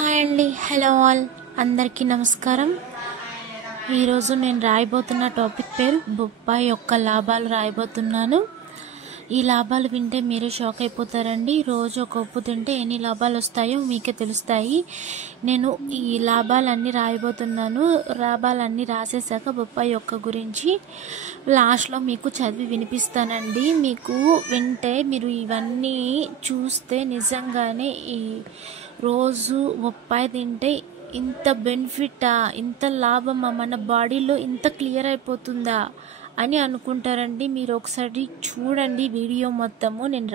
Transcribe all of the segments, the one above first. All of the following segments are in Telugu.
హాయ్ అండి, హలో ఆల్, అందరికీ నమస్కారం. ఈరోజు నేను రాయబోతున్న టాపిక్ పేరు బొప్పాయి యొక్క లాభాలు రాయబోతున్నాను. ఈ లాభాలు వింటే మీరే షాక్ అయిపోతారండి. రోజు ఒక ఉప్పు తింటే ఎన్ని లాభాలు వస్తాయో మీకే తెలుస్తాయి. నేను ఈ లాభాలన్నీ రాయబోతున్నాను. లాభాలన్నీ రాసేసాక బొప్పాయి యొక్క గురించి లాస్ట్లో మీకు చదివి వినిపిస్తానండి. మీకు వింటే మీరు ఇవన్నీ చూస్తే నిజంగానే ఈ రోజు బొప్పాయి తింటే ఇంత బెనిఫిటా, ఇంత లాభమా, మన బాడీలో ఇంత క్లియర్ అయిపోతుందా అని అనుకుంటారండి. మీరు ఒకసారి చూడండి వీడియో మొత్తము. నేను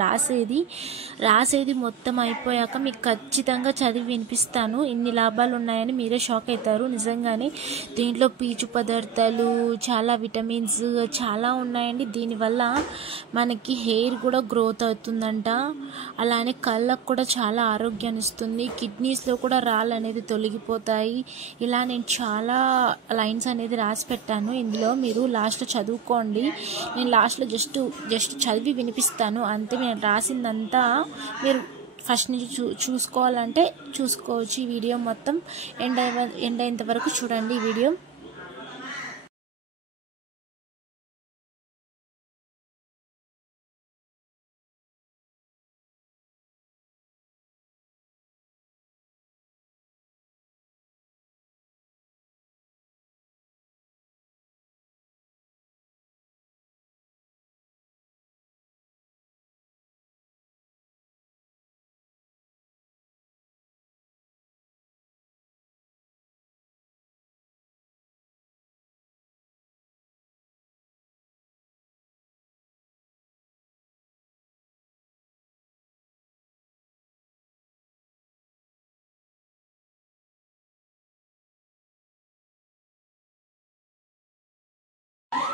రాసేది మొత్తం అయిపోయాక మీకు ఖచ్చితంగా చదివి వినిపిస్తాను. ఇన్ని లాభాలు ఉన్నాయని మీరే షాక్ అవుతారు. నిజంగానే దీంట్లో పీచు పదార్థాలు, చాలా విటమిన్స్ చాలా ఉన్నాయండి. దీనివల్ల మనకి హెయిర్ కూడా గ్రోత్ అవుతుందంట. అలానే కళ్ళకు కూడా చాలా ఆరోగ్యాన్ని ఇస్తుంది. కిడ్నీస్లో కూడా రాళ్ళు అనేది తొలగిపోతాయి. ఇలా నేను చాలా లైన్స్ అనేది రాసి పెట్టాను. ఇందులో మీరు లాస్ట్లో చదువుకోండి. నేను లాస్ట్లో జస్ట్ చదివి వినిపిస్తాను అంతే. నేను రాసిందంతా మీరు ఫస్ట్ నుంచి చూసుకోవాలంటే చూసుకోవచ్చు. ఈ వీడియో మొత్తం ఎండ్ అయ్యేంత వరకు చూడండి ఈ వీడియో.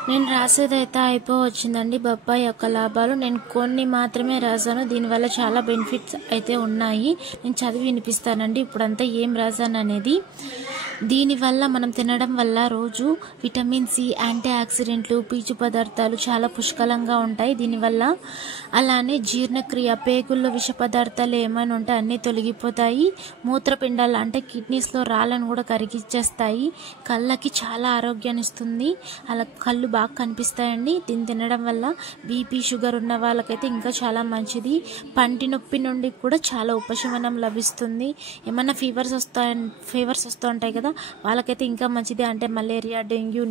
నేను రాసేదైతే అయిపోవచ్చిందండి. బొప్పాయి యొక్క లాభాలు నేను కొన్ని మాత్రమే రాశాను. దీనివల్ల చాలా బెనిఫిట్స్ అయితే ఉన్నాయి. నేను చదివి వినిపిస్తానండి ఇప్పుడంతా ఏం రాశాను అనేది. దీనివల్ల మనం తినడం వల్ల రోజు విటమిన్ సి, యాంటీ ఆక్సిడెంట్లు, పీచు పదార్థాలు చాలా పుష్కలంగా ఉంటాయి దీనివల్ల. అలానే జీర్ణక్రియ, పేగుల్లో విష పదార్థాలు ఏమైనా ఉంటే అన్నీ తొలగిపోతాయి. మూత్రపిండాలు అంటే కిడ్నీస్లో రాళ్ళను కూడా కరిగిచ్చేస్తాయి. కళ్ళకి చాలా ఆరోగ్యాన్ని ఇస్తుంది. అలా కళ్ళు బాగా కనిపిస్తాయండి. దీన్ని తినడం వల్ల బీపీ, షుగర్ ఉన్న వాళ్ళకైతే ఇంకా చాలా మంచిది. పంటి నొప్పి నుండి కూడా చాలా ఉపశమనం లభిస్తుంది. ఏమన్నా ఫీవర్స్ వస్తూ ఉంటాయి కదా, వాళ్ళకైతే ఇంకా మంచిది. అంటే మలేరియా, డెంగ్యూ